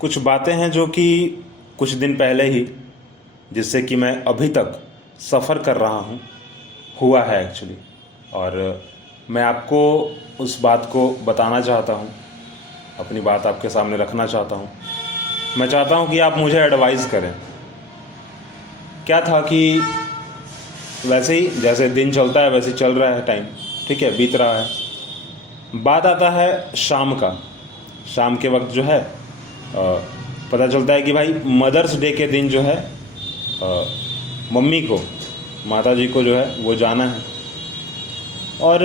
कुछ बातें हैं जो कि कुछ दिन पहले ही, जिससे कि मैं अभी तक सफ़र कर रहा हूँ, हुआ है एक्चुअली। और मैं आपको उस बात को बताना चाहता हूँ, अपनी बात आपके सामने रखना चाहता हूँ। मैं चाहता हूँ कि आप मुझे एडवाइस करें। क्या था कि वैसे ही जैसे दिन चलता है वैसे चल रहा है टाइम, ठीक है, बीत रहा है। बात आता है शाम का। शाम के वक्त जो है पता चलता है कि भाई मदर्स डे के दिन जो है मम्मी को, माता जी को जो है वो जाना है। और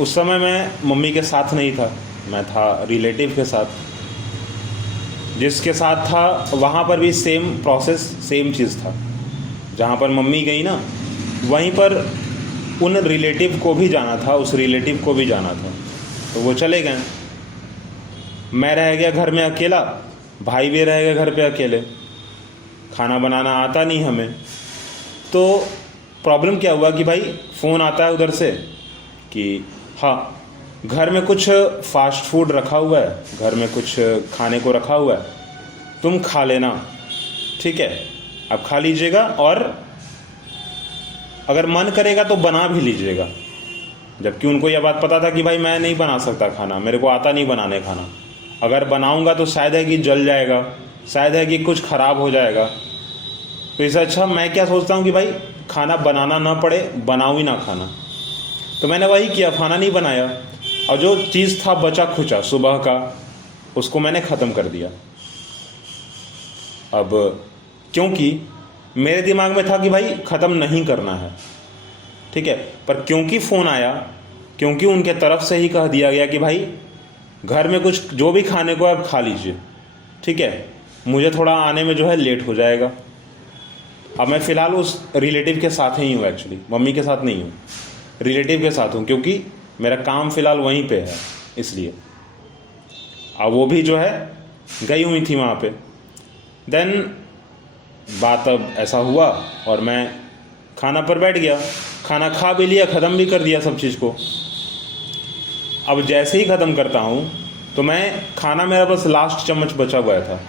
उस समय मैं मम्मी के साथ नहीं था, मैं था रिलेटिव के साथ। जिसके साथ था वहाँ पर भी सेम प्रोसेस, सेम चीज़ था। जहाँ पर मम्मी गई ना, वहीं पर उन रिलेटिव को भी जाना था, उस रिलेटिव को भी जाना था। तो वो चले गए, मैं रह गया घर में अकेला, भाई भी रह गया घर पे अकेले। खाना बनाना आता नहीं हमें। तो प्रॉब्लम क्या हुआ कि भाई फ़ोन आता है उधर से कि हाँ, घर में कुछ फास्ट फूड रखा हुआ है, घर में कुछ खाने को रखा हुआ है, तुम खा लेना, ठीक है, अब खा लीजिएगा, और अगर मन करेगा तो बना भी लीजिएगा। जबकि उनको यह बात पता था कि भाई मैं नहीं बना सकता खाना, मेरे को आता नहीं बनाने खाना। अगर बनाऊंगा तो शायद है कि जल जाएगा, शायद है कि कुछ ख़राब हो जाएगा। तो इससे अच्छा मैं क्या सोचता हूँ कि भाई खाना बनाना ना पड़े, बनाऊँ ही ना खाना। तो मैंने वही किया, खाना नहीं बनाया, और जो चीज़ था बचा खुचा सुबह का, उसको मैंने ख़त्म कर दिया। अब क्योंकि मेरे दिमाग में था कि भाई ख़त्म नहीं करना है, ठीक है, पर क्योंकि फ़ोन आया, क्योंकि उनके तरफ से ही कह दिया गया कि भाई घर में कुछ जो भी खाने को आप खा लीजिए, ठीक है, मुझे थोड़ा आने में जो है लेट हो जाएगा। अब मैं फ़िलहाल उस रिलेटिव के साथ ही हूँ, एक्चुअली मम्मी के साथ नहीं हूँ, रिलेटिव के साथ हूँ, क्योंकि मेरा काम फ़िलहाल वहीं पे है, इसलिए। अब वो भी जो है गई हुई थी वहाँ पे। देन बात अब ऐसा हुआ और मैं खाना पर बैठ गया, खाना खा भी लिया, ख़त्म भी कर दिया सब चीज़ को। अब जैसे ही ख़त्म करता हूँ तो मैं खाना, मेरा बस लास्ट चम्मच बचा हुआ था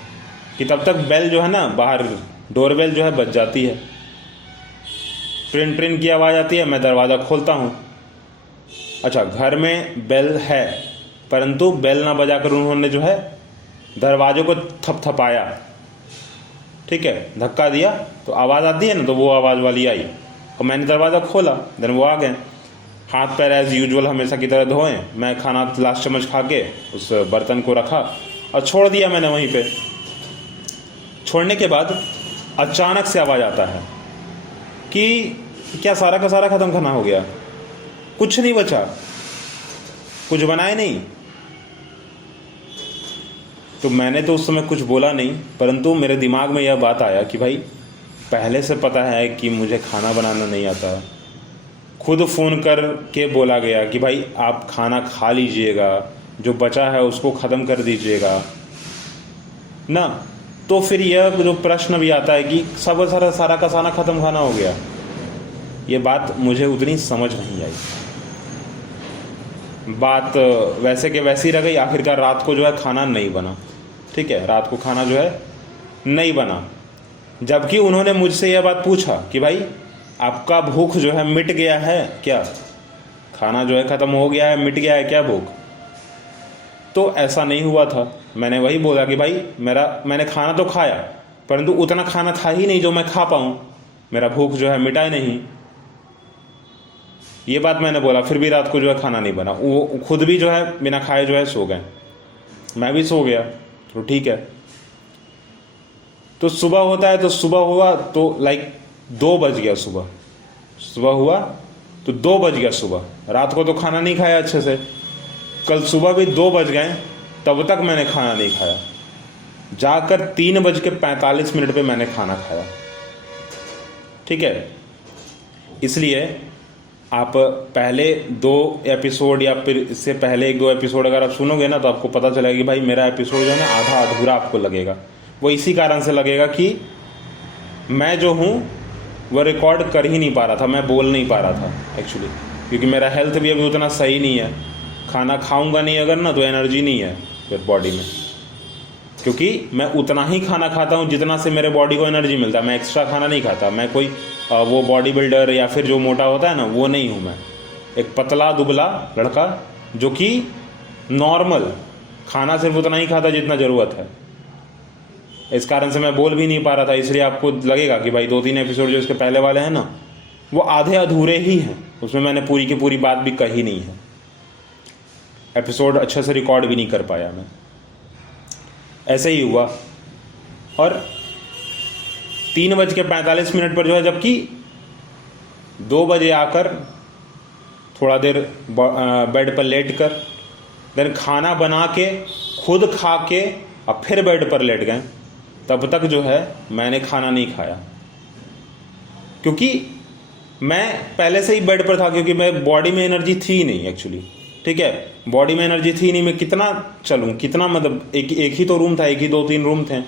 कि तब तक बेल जो है ना, बाहर डोरबेल जो है बज जाती है, ट्रिन ट्रिन की आवाज़ आती है, मैं दरवाज़ा खोलता हूँ। अच्छा, घर में बेल है, परंतु बेल ना बजाकर उन्होंने जो है दरवाज़े को थपथपाया, ठीक है, धक्का दिया, तो आवाज़ आती है ना, तो वो आवाज़ वाली आई और मैंने दरवाज़ा खोला। देन वो आ गए, हाथ पैर एज़ यूजुअल हमेशा की तरह धोएं। मैं खाना लास्ट चम्मच खा के उस बर्तन को रखा और छोड़ दिया मैंने वहीं पे। छोड़ने के बाद अचानक से आवाज़ आता है कि क्या सारा का सारा ख़त्म खाना हो गया, कुछ नहीं बचा, कुछ बनाए नहीं। तो मैंने तो उस समय कुछ बोला नहीं, परंतु मेरे दिमाग में यह बात आया कि भाई पहले से पता है कि मुझे खाना बनाना नहीं आता। खुद फ़ोन कर के बोला गया कि भाई आप खाना खा लीजिएगा, जो बचा है उसको ख़त्म कर दीजिएगा ना। तो फिर यह जो प्रश्न भी आता है कि सब सारा का सारा ख़त्म खाना हो गया, ये बात मुझे उतनी समझ नहीं आई। बात वैसे के वैसी रह गई। आखिरकार रात को जो है खाना नहीं बना, ठीक है, रात को खाना जो है नहीं बना। जबकि उन्होंने मुझसे यह बात पूछा कि भाई आपका भूख जो है मिट गया है क्या, खाना जो है ख़त्म हो गया है, मिट गया है क्या भूख। तो ऐसा नहीं हुआ था। मैंने वही बोला कि भाई मैंने खाना तो खाया, परंतु उतना खाना था ही नहीं जो मैं खा पाऊँ, मेरा भूख जो है मिटा ही नहीं, ये बात मैंने बोला। फिर भी रात को जो है खाना नहीं बना, वो खुद भी जो है बिना खाए जो है सो गए, मैं भी सो गया, तो ठीक है। तो सुबह होता है, तो सुबह हुआ तो लाइक 2 बज गया, सुबह हुआ तो 2 बज गया सुबह। रात को तो खाना नहीं खाया अच्छे से, कल सुबह भी 2 बज गए, तब तक मैंने खाना नहीं खाया। जाकर 3:45 पे मैंने खाना खाया, ठीक है। इसलिए आप पहले 2 एपिसोड या फिर इससे पहले 1-2 एपिसोड अगर आप सुनोगे ना, तो आपको पता चलेगा कि भाई मेरा एपिसोड जो है ना आधा अधूरा आपको लगेगा। वो इसी कारण से लगेगा कि मैं जो हूँ वो रिकॉर्ड कर ही नहीं पा रहा था, मैं बोल नहीं पा रहा था एक्चुअली, क्योंकि मेरा हेल्थ भी अभी उतना सही नहीं है। खाना खाऊंगा नहीं अगर ना, तो एनर्जी नहीं है फिर बॉडी में, क्योंकि मैं उतना ही खाना खाता हूँ जितना से मेरे बॉडी को एनर्जी मिलता है। मैं एक्स्ट्रा खाना नहीं खाता। मैं कोई वो बॉडी बिल्डर या फिर जो मोटा होता है ना, वो नहीं हूँ। मैं एक पतला दुबला लड़का जो कि नॉर्मल खाना सिर्फ उतना ही खाता जितना ज़रूरत है। इस कारण से मैं बोल भी नहीं पा रहा था, इसलिए आपको लगेगा कि भाई 2-3 एपिसोड जो इसके पहले वाले हैं ना, वो आधे अधूरे ही हैं। उसमें मैंने पूरी की पूरी बात भी कही नहीं है। एपिसोड अच्छे से रिकॉर्ड भी नहीं कर पाया मैं। ऐसे ही हुआ और 3:45 पर जो है, जबकि 2 बजे आकर थोड़ा देर बेड पर लेट कर देन खाना बना के खुद खा के और फिर बेड पर लेट गए, तब तक जो है मैंने खाना नहीं खाया। क्योंकि मैं पहले से ही बेड पर था, क्योंकि मैं बॉडी में एनर्जी थी नहीं एक्चुअली। ठीक है, बॉडी में एनर्जी थी नहीं। मैं कितना चलूँ, कितना, मतलब एक ही तो रूम था, एक ही 2-3 रूम थे,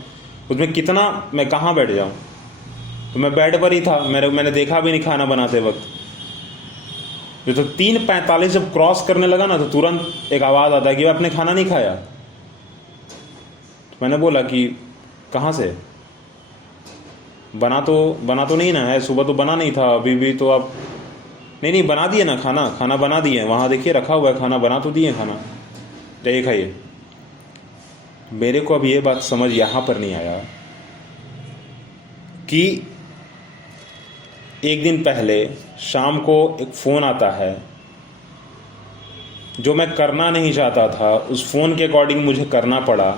उसमें कितना मैं कहाँ बैठ जाऊँ। तो मैं बेड पर ही था। मैंने देखा भी नहीं खाना बनाते वक्त। जो तो 3:45 जब क्रॉस करने लगा ना, तो तुरंत एक आवाज़ आता है कि आपने खाना नहीं खाया। तो मैंने बोला कि कहाँ से, बना तो नहीं ना है, सुबह तो बना नहीं था, अभी भी तो आप नहीं बना दिए ना खाना बना दिए, वहाँ देखिए रखा हुआ है, खाना बना तो दिए खाना, जाइए खाइए। मेरे को अब ये बात समझ यहाँ पर नहीं आया कि एक दिन पहले शाम को एक फ़ोन आता है जो मैं करना नहीं चाहता था, उस फ़ोन के अकॉर्डिंग मुझे करना पड़ा,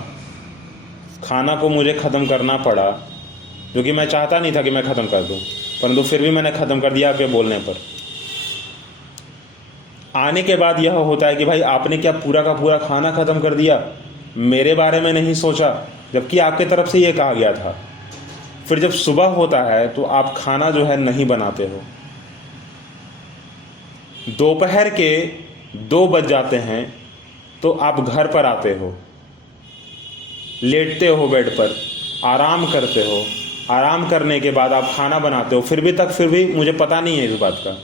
खाना को मुझे ख़त्म करना पड़ा, जो कि मैं चाहता नहीं था कि मैं ख़त्म कर दूं, परंतु फिर भी मैंने ख़त्म कर दिया आपके बोलने पर। आने के बाद यह होता है कि भाई आपने क्या पूरा का पूरा खाना ख़त्म कर दिया, मेरे बारे में नहीं सोचा, जबकि आपके तरफ से ये कहा गया था। फिर जब सुबह होता है तो आप खाना जो है नहीं बनाते हो। दोपहर के 2 बज जाते हैं तो आप घर पर आते हो, लेटते हो बेड पर, आराम करते हो। आराम करने के बाद आप खाना बनाते हो। फिर भी मुझे पता नहीं है इस बात का,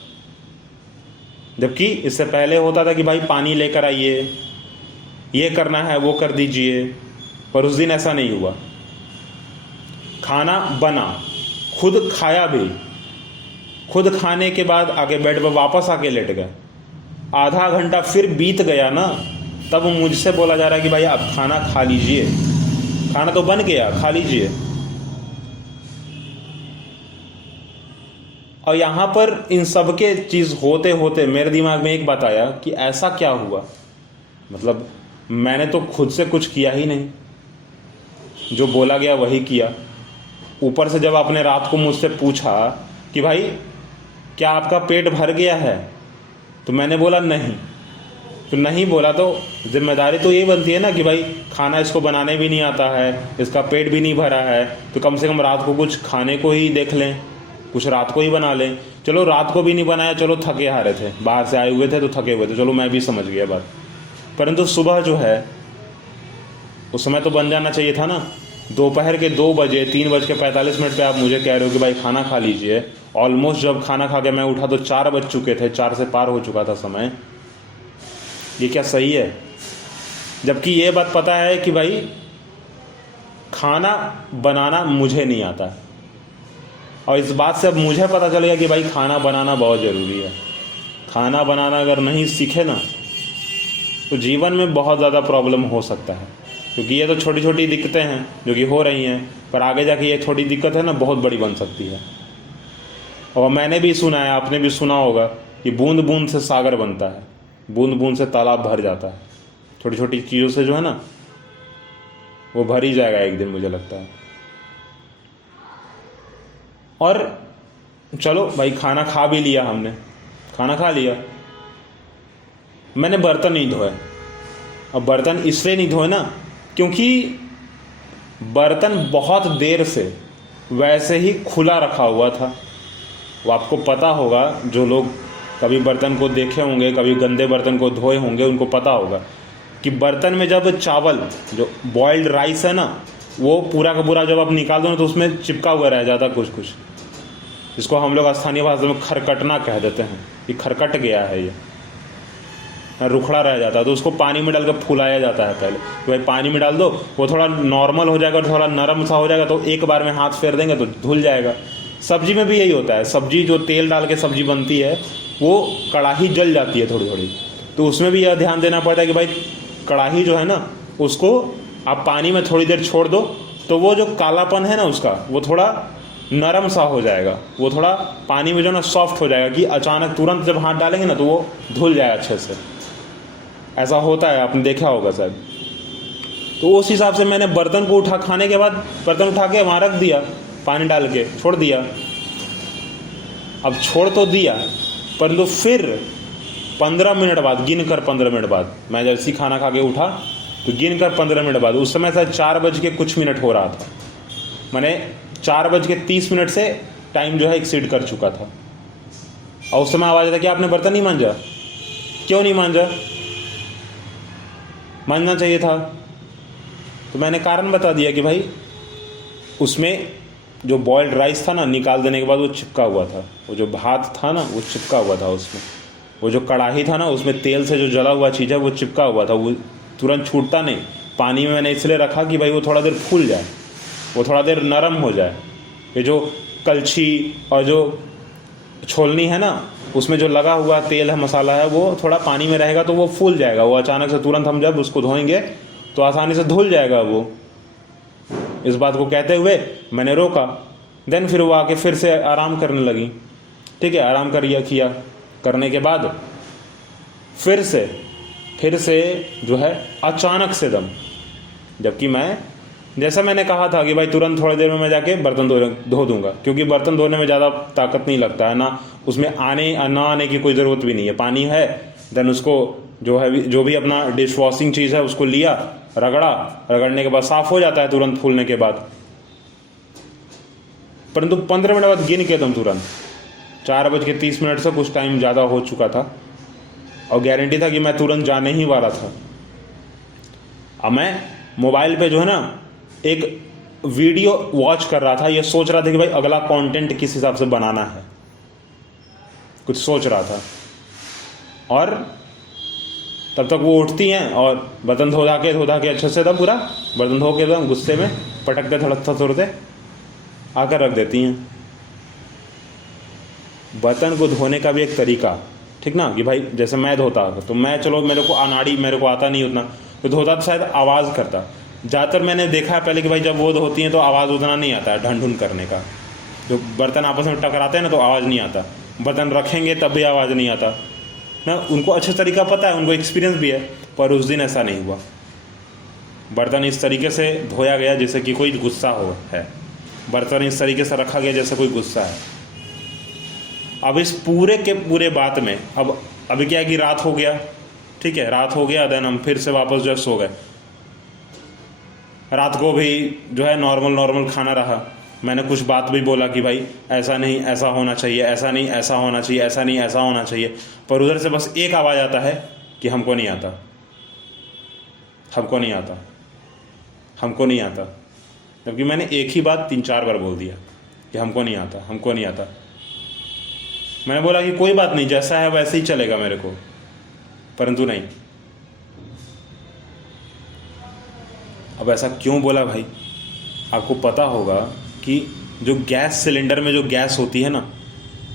जबकि इससे पहले होता था कि भाई पानी लेकर आइए, ये करना है, वो कर दीजिए। पर उस दिन ऐसा नहीं हुआ। खाना बना, खुद खाया भी, खुद खाने के बाद आके बेड पर वापस आके लेट गए। आधा घंटा फिर बीत गया ना, तब मुझसे बोला जा रहा है कि भाई आप खाना खा लीजिए। खाना तो बन गया, खा लीजिए। और यहाँ पर इन सब के चीज़ होते होते मेरे दिमाग में एक बात आया कि ऐसा क्या हुआ, मतलब मैंने तो खुद से कुछ किया ही नहीं, जो बोला गया वही किया। ऊपर से जब आपने रात को मुझसे पूछा कि भाई क्या आपका पेट भर गया है, तो मैंने बोला नहीं। तो नहीं बोला तो जिम्मेदारी तो यही बनती है ना कि भाई खाना इसको बनाने भी नहीं आता है, इसका पेट भी नहीं भरा है, तो कम से कम रात को कुछ खाने को ही देख लें, कुछ रात को ही बना लें। चलो रात को भी नहीं बनाया, चलो थके हारे थे, बाहर से आए हुए थे तो थके हुए थे, चलो मैं भी समझ गया बात। परंतु सुबह जो है उस समय तो बन जाना चाहिए था ना। दोपहर के 2 बजे 3:45 पे आप मुझे कह रहे हो कि भाई खाना खा लीजिए। ऑलमोस्ट जब खाना खा के मैं उठा तो 4 बज चुके थे, 4 से पार हो चुका था समय। ये क्या सही है? जबकि ये बात पता है कि भाई खाना बनाना मुझे नहीं आता है, और इस बात से अब मुझे पता चल गया कि भाई खाना बनाना बहुत ज़रूरी है। खाना बनाना अगर नहीं सीखे ना तो जीवन में बहुत ज़्यादा प्रॉब्लम हो सकता है, क्योंकि ये तो छोटी छोटी दिक्कतें हैं जो कि हो रही हैं, पर आगे जाके ये छोटी दिक्कत है ना बहुत बड़ी बन सकती है। और मैंने भी सुना है, आपने भी सुना होगा कि बूंद बूंद से सागर बनता है, बूंद बूंद से तालाब भर जाता है। छोटी छोटी चीज़ों से जो है ना वो भर ही जाएगा एक दिन, मुझे लगता है। और चलो भाई खाना खा भी लिया हमने, खाना खा लिया, मैंने बर्तन नहीं धोए। अब बर्तन इसलिए नहीं धोए ना क्योंकि बर्तन बहुत देर से वैसे ही खुला रखा हुआ था। वो आपको पता होगा, जो लोग कभी बर्तन को देखे होंगे, कभी गंदे बर्तन को धोए होंगे, उनको पता होगा कि बर्तन में जब चावल, जो बॉइल्ड राइस है ना, वो पूरा का पूरा जब आप निकाल दो ना तो उसमें चिपका हुआ रह जाता कुछ कुछ, जिसको हम लोग स्थानीय भाषा में खरकटना कह देते हैं कि खरकट गया है ये। रुखड़ा रह जाता है, तो उसको पानी में डाल कर फुलाया जाता है पहले। तो भाई पानी में डाल दो, वो थोड़ा नॉर्मल हो जाएगा, थोड़ा नरम सा हो जाएगा, तो एक बार में हाथ फेर देंगे तो धुल जाएगा। सब्जी में भी यही होता है, सब्जी जो तेल डाल के सब्जी बनती है वो कढ़ाई जल जाती है थोड़ी थोड़ी, तो उसमें भी यह ध्यान देना पड़ता है कि भाई कढ़ाई जो है ना उसको आप पानी में थोड़ी देर छोड़ दो, तो वो जो कालापन है ना उसका वो थोड़ा नरम सा हो जाएगा, वो थोड़ा पानी में जो ना सॉफ्ट हो जाएगा, कि अचानक तुरंत जब हाथ डालेंगे ना तो वो धुल जाएगा अच्छे से। ऐसा होता है, आपने देखा होगा शायद। तो उस हिसाब से मैंने बर्तन को उठा, खाने के बाद बर्तन उठा के वहाँ रख दिया, पानी डाल के छोड़ दिया। अब छोड़ तो दिया, परंतु फिर 15 मिनट बाद, गिन कर 15 मिनट बाद, मैं जैसे खाना खा के उठा तो गिन कर 15 मिनट बाद, उस समय शायद 4 बज के कुछ मिनट हो रहा था, मैंने 4 बज के 30 मिनट से टाइम जो है एक्सीड कर चुका था। और उस समय आवाज़ आता कि आपने बर्तन नहीं मांजा। क्यों नहीं मांजा? मांजना चाहिए था। तो मैंने कारण बता दिया कि भाई उसमें जो बॉयल्ड राइस था ना, निकाल देने के बाद वो चिपका हुआ था, वो जो भात था ना वो चिपका हुआ था उसमें, वो जो कढ़ाई था ना उसमें तेल से जो जला हुआ चीज़ है वो चिपका हुआ था, वो तुरंत छूटता नहीं। पानी में मैंने इसलिए रखा कि भाई वो थोड़ा देर फूल जाए, वो थोड़ा देर नरम हो जाए। ये जो कलछी और जो छोलनी है ना उसमें जो लगा हुआ तेल है, मसाला है, वो थोड़ा पानी में रहेगा तो वो फूल जाएगा, वो अचानक से तुरंत हम जब उसको धोएंगे तो आसानी से धुल जाएगा वो। इस बात को कहते हुए मैंने रोका। देन फिर वो आके फिर से आराम करने लगी। ठीक है, आराम किया करने के बाद फिर से जो है अचानक से दम, जबकि मैं जैसा मैंने कहा था कि भाई तुरंत थोड़ी देर में मैं जाके बर्तन धो दूंगा, क्योंकि बर्तन धोने में ज़्यादा ताकत नहीं लगता है ना, उसमें ना आने की कोई ज़रूरत भी नहीं है। पानी है, देन उसको जो भी अपना डिश वॉशिंग चीज़ है उसको लिया, रगड़ने के बाद साफ़ हो जाता है तुरंत फूलने के बाद। परंतु 15 मिनट बाद गिन के एकदम तुरंत 4 बज के 30 मिनट से कुछ टाइम ज़्यादा हो चुका था और गारंटी था कि मैं तुरंत जाने ही वाला था। अब मैं मोबाइल पे जो है ना एक वीडियो वॉच कर रहा था, ये सोच रहा था कि भाई अगला कंटेंट किस हिसाब से बनाना है, कुछ सोच रहा था। और तब तक वो उठती हैं और बर्तन धो धा के अच्छे से, तब पूरा बर्तन धो के एकदम गुस्से में पटक के थोड़े आकर रख देती हैं। बर्तन को धोने का भी एक तरीका, ठीक ना, कि भाई जैसे मैं धोता तो मैं, चलो मेरे को आता नहीं उतना, तो धोता तो शायद आवाज़ करता। ज़्यादातर मैंने देखा है पहले कि भाई जब वो धोती हैं तो आवाज़ उतना नहीं आता है ढन ढुन करने का, जो बर्तन आपस में टकराते हैं ना तो आवाज़ नहीं आता, बर्तन रखेंगे तब भी आवाज़ नहीं आता ना। उनको अच्छा तरीका पता है, उनको एक्सपीरियंस भी है, पर उस दिन ऐसा नहीं हुआ। बर्तन इस तरीके से धोया गया जैसे कि कोई गुस्सा हो है, बर्तन इस तरीके से रखा गया जैसे कोई गुस्सा है। अब इस पूरे के पूरे बात में अभी क्या है कि रात हो गया, ठीक है, रात हो गया, देन हम फिर से वापस जो है सो गए। रात को भी जो है नॉर्मल खाना रहा। मैंने कुछ बात भी बोला कि भाई ऐसा नहीं ऐसा होना चाहिए, ऐसा नहीं ऐसा होना चाहिए, ऐसा नहीं ऐसा होना चाहिए, पर उधर से बस एक आवाज़ आता है कि हमको नहीं आता, हमको नहीं आता, हमको नहीं आता। जबकि मैंने एक ही बात 3-4 बार बोल दिया कि हमको नहीं आता, हमको नहीं आता। मैंने बोला कि कोई बात नहीं, जैसा है वैसे ही चलेगा मेरे को, परंतु नहीं। अब ऐसा क्यों बोला भाई? आपको पता होगा कि जो गैस सिलेंडर में जो गैस होती है ना,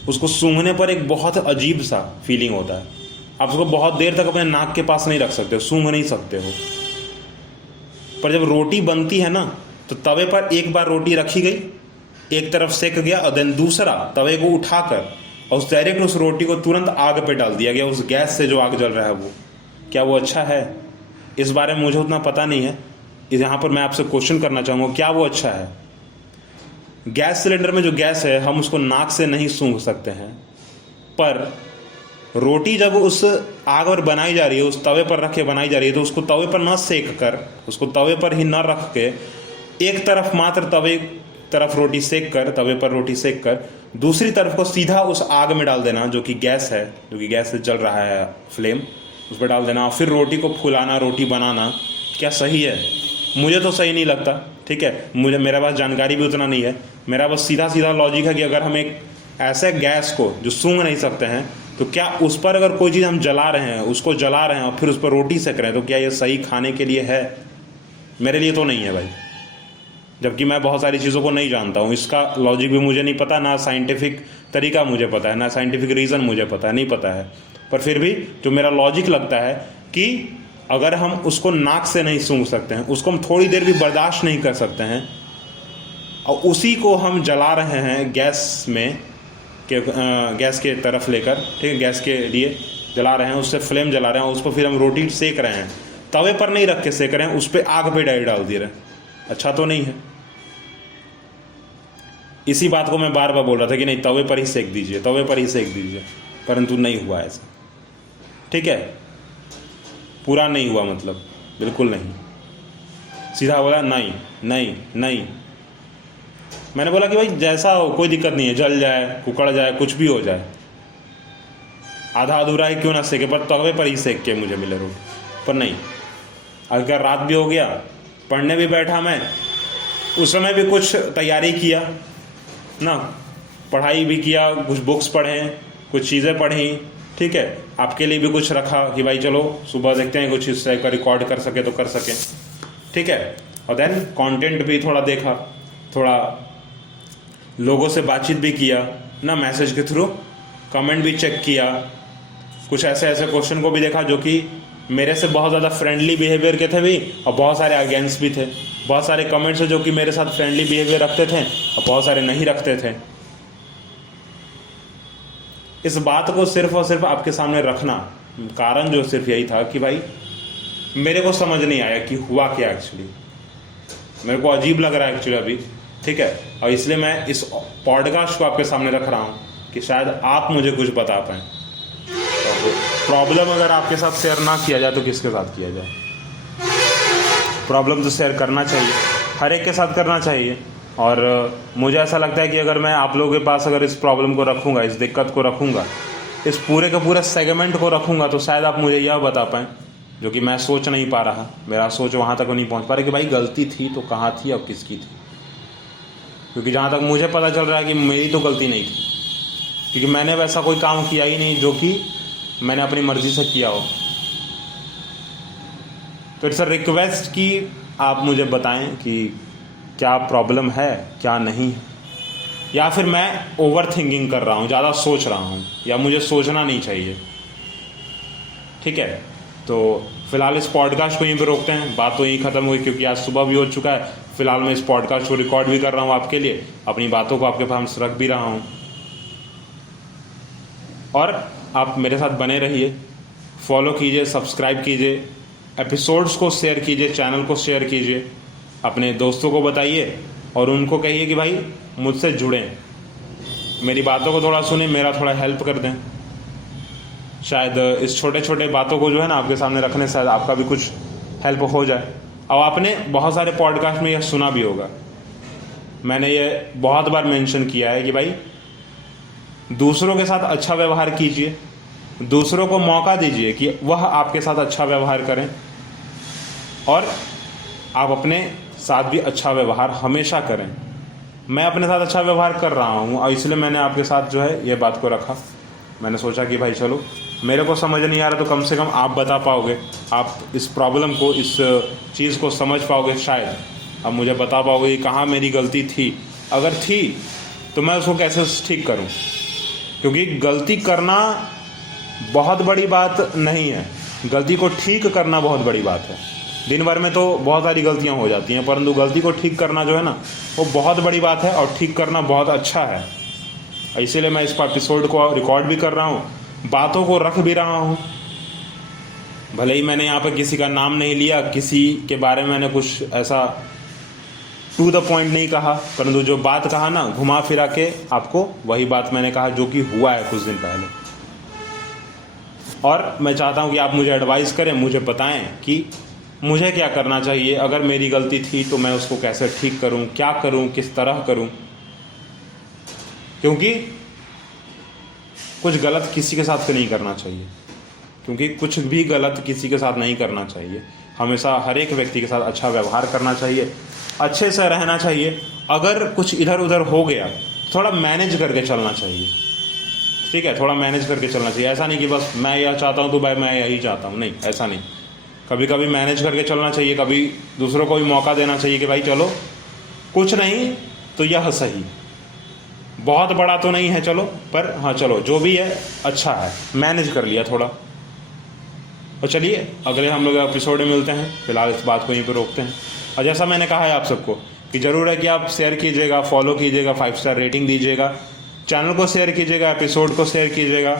उसको सूंघने पर एक बहुत अजीब सा फीलिंग होता है। आप उसको बहुत देर तक अपने नाक के पास नहीं रख सकते हो, सूंघ नहीं सकते हो। पर जब रोटी बनती है ना तो तवे पर एक बार रोटी रखी गई, एक तरफ सेक गया और देन दूसरा तवे को उठाकर और उस डायरेक्ट उस रोटी को तुरंत आग पे डाल दिया गया, उस गैस से जो आग जल रहा है वो, क्या वो अच्छा है? इस बारे में मुझे उतना पता नहीं है। यहाँ पर मैं आपसे क्वेश्चन करना चाहूँगा, क्या वो अच्छा है? गैस सिलेंडर में जो गैस है हम उसको नाक से नहीं सूंघ सकते हैं, पर रोटी जब उस आग पर बनाई जा रही है, उस तवे पर रख के बनाई जा रही है, तो उसको तवे पर ना सेक कर, उसको तवे पर ही ना रख के एक तरफ मात्र तवे तरफ रोटी सेक कर, तवे पर रोटी सेक कर दूसरी तरफ को सीधा उस आग में डाल देना, जो कि गैस है, जो कि गैस से जल रहा है फ्लेम, उस पर डाल देना, फिर रोटी को फुलाना, रोटी बनाना, क्या सही है? मुझे तो सही नहीं लगता। ठीक है, मेरे पास जानकारी भी उतना नहीं है। मेरा बस सीधा लॉजिक है कि अगर हम एक ऐसे गैस को जो सूंघ नहीं सकते हैं तो क्या उस पर अगर कोई चीज़ हम जला रहे हैं, उसको जला रहे हैं और फिर उस पर रोटी सेक रहे हैं, तो क्या ये सही खाने के लिए है? मेरे लिए तो नहीं है भाई। जबकि मैं बहुत सारी चीज़ों को नहीं जानता हूँ, इसका लॉजिक भी मुझे नहीं पता, ना साइंटिफिक तरीका मुझे पता है, ना साइंटिफिक रीज़न मुझे पता है, नहीं पता है। पर फिर भी जो मेरा लॉजिक लगता है कि अगर हम उसको नाक से नहीं सूंघ सकते हैं, उसको हम थोड़ी देर भी बर्दाश्त नहीं कर सकते हैं, और उसी को हम जला रहे हैं गैस में गैस के तरफ लेकर, ठीक है, गैस के लिए जला रहे हैं, उससे फ्लेम जला रहे हैं, उस पर फिर हम रोटी सेक रहे हैं, तवे पर नहीं रख के सेक रहे हैं, उस पर आग पे डाल दे रहे हैं, अच्छा तो नहीं है। इसी बात को मैं बार बार बोल रहा था कि नहीं, तवे पर ही सेक दीजिए, तवे पर ही सेक दीजिए, परंतु नहीं हुआ ऐसा, ठीक है, पूरा नहीं हुआ, मतलब बिल्कुल नहीं। सीधा बोला नहीं नहीं नहीं। मैंने बोला कि भाई जैसा हो कोई दिक्कत नहीं है, जल जाए, कुकड़ जाए, कुछ भी हो जाए, आधा अधूरा ही क्यों ना सेके, पर तवे पर ही सेक के मुझे मिले रोटी। पर नहीं, अगर रात भी हो गया, पढ़ने भी बैठा मैं, उस समय भी कुछ तैयारी किया ना, पढ़ाई भी किया, कुछ बुक्स पढ़े, कुछ चीज़ें पढ़ी, ठीक है, आपके लिए भी कुछ रखा कि भाई चलो सुबह देखते हैं कुछ हिस्से का रिकॉर्ड कर सके तो कर सकें, ठीक है। और देन कंटेंट भी थोड़ा देखा, थोड़ा लोगों से बातचीत भी किया ना, मैसेज के थ्रू कमेंट भी चेक किया, कुछ ऐसे ऐसे क्वेश्चन को भी देखा जो कि मेरे से बहुत ज़्यादा फ्रेंडली बिहेवियर के थे भी, और बहुत सारे अगेंस्ट भी थे। बहुत सारे कमेंट्स जो कि मेरे साथ फ्रेंडली बिहेवियर रखते थे और बहुत सारे नहीं रखते थे। इस बात को सिर्फ और सिर्फ आपके सामने रखना कारण जो सिर्फ यही था कि भाई मेरे को समझ नहीं आया कि हुआ क्या एक्चुअली, मेरे को अजीब लग रहा है एक्चुअली अभी, ठीक है। और इसलिए मैं इस पॉडकास्ट को आपके सामने रख रहा हूँ कि शायद आप मुझे कुछ बता पाएँ। तो प्रॉब्लम अगर आपके साथ शेयर ना किया जाए तो किसके साथ किया जाए? प्रॉब्लम तो शेयर करना चाहिए, हर एक के साथ करना चाहिए। और मुझे ऐसा लगता है कि अगर मैं आप लोगों के पास अगर इस प्रॉब्लम को रखूँगा, इस दिक्कत को रखूँगा, इस पूरे के पूरे सेगमेंट को रखूँगा, तो शायद आप मुझे यह बता पाएँ जो कि मैं सोच नहीं पा रहा, मेरा सोच वहाँ तक नहीं पहुँच पा रहा कि भाई गलती थी तो कहाँ थी और किसकी थी। क्योंकि जहाँ तक मुझे पता चल रहा है कि मेरी तो गलती नहीं थी, क्योंकि मैंने वैसा कोई काम किया ही नहीं जो कि मैंने अपनी मर्ज़ी से किया हो। तो इट्स अ रिक्वेस्ट कि आप मुझे बताएं कि क्या प्रॉब्लम है, क्या नहीं है, या फिर मैं ओवर थिंकिंग कर रहा हूँ, ज़्यादा सोच रहा हूँ, या मुझे सोचना नहीं चाहिए, ठीक है। तो फिलहाल इस पॉडकास्ट को यहीं पर रोकते हैं, बात तो यहीं ख़त्म हुई क्योंकि आज सुबह भी हो चुका है। फिलहाल मैं इस पॉडकास्ट को रिकॉर्ड भी कर रहा हूँ आपके लिए, अपनी बातों को आपके पास रख भी रहा हूँ। और आप मेरे साथ बने रहिए, फॉलो कीजिए, सब्सक्राइब कीजिए, एपिसोड्स को शेयर कीजिए, चैनल को शेयर कीजिए, अपने दोस्तों को बताइए और उनको कहिए कि भाई मुझसे जुड़ें, मेरी बातों को थोड़ा सुनें, मेरा थोड़ा हेल्प कर दें। शायद इस छोटे छोटे बातों को जो है ना आपके सामने रखने से आपका भी कुछ हेल्प हो जाए। और आपने बहुत सारे पॉडकास्ट में यह सुना भी होगा, मैंने ये बहुत बार मेंशन किया है कि भाई दूसरों के साथ अच्छा व्यवहार कीजिए, दूसरों को मौका दीजिए कि वह आपके साथ अच्छा व्यवहार करें, और आप अपने साथ भी अच्छा व्यवहार हमेशा करें। मैं अपने साथ अच्छा व्यवहार कर रहा हूँ और इसलिए मैंने आपके साथ जो है ये बात को रखा। मैंने सोचा कि भाई चलो, मेरे को समझ नहीं आ रहा तो कम से कम आप बता पाओगे, आप इस प्रॉब्लम को, इस चीज़ को समझ पाओगे, शायद आप मुझे बता पाओगे कि कहाँ मेरी गलती थी, अगर थी तो मैं उसको कैसे ठीक करूँ। क्योंकि गलती करना बहुत बड़ी बात नहीं है, गलती को ठीक करना बहुत बड़ी बात है। दिन भर में तो बहुत सारी गलतियां हो जाती हैं, परंतु गलती को ठीक करना जो है ना वो बहुत बड़ी बात है, और ठीक करना बहुत अच्छा है। इसीलिए मैं इस एपिसोड को रिकॉर्ड भी कर रहा हूँ, बातों को रख भी रहा हूँ। भले ही मैंने यहाँ पर किसी का नाम नहीं लिया, किसी के बारे में मैंने कुछ ऐसा टू द पॉइंट नहीं कहा, परंतु जो बात कहा ना घुमा फिरा के आपको वही बात मैंने कहा जो कि हुआ है कुछ दिन पहले। और मैं चाहता हूँ कि आप मुझे एडवाइस करें, मुझे बताएं कि मुझे क्या करना चाहिए, अगर मेरी गलती थी तो मैं उसको कैसे ठीक करूँ, क्या करूँ, किस तरह करूँ। क्योंकि कुछ गलत किसी के साथ नहीं करना चाहिए, क्योंकि कुछ भी गलत किसी के साथ नहीं करना चाहिए। हमेशा हर एक व्यक्ति के साथ अच्छा व्यवहार करना चाहिए, अच्छे से रहना चाहिए। अगर कुछ इधर उधर हो गया थोड़ा मैनेज करके चलना चाहिए, ठीक है, थोड़ा मैनेज करके चलना चाहिए। ऐसा नहीं कि बस मैं यह चाहता हूँ तो भाई मैं यही चाहता हूँ, नहीं, ऐसा नहीं। कभी कभी मैनेज करके चलना चाहिए, कभी दूसरों को भी मौका देना चाहिए कि भाई चलो कुछ नहीं तो यह सही, बहुत बड़ा तो नहीं है चलो, पर हाँ चलो जो भी है अच्छा है, मैनेज कर लिया थोड़ा। और चलिए अगले हम लोग एपिसोड में मिलते हैं, फिलहाल इस बात को यहीं पर रोकते हैं। और जैसा मैंने कहा है आप सबको कि ज़रूर है कि आप शेयर कीजिएगा, फॉलो कीजिएगा, 5 स्टार रेटिंग दीजिएगा, चैनल को शेयर कीजिएगा, एपिसोड को शेयर कीजिएगा,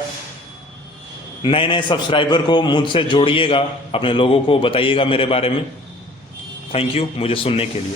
नए नए सब्सक्राइबर को मुझसे जोड़िएगा, अपने लोगों को बताइएगा मेरे बारे में। थैंक यू मुझे सुनने के लिए।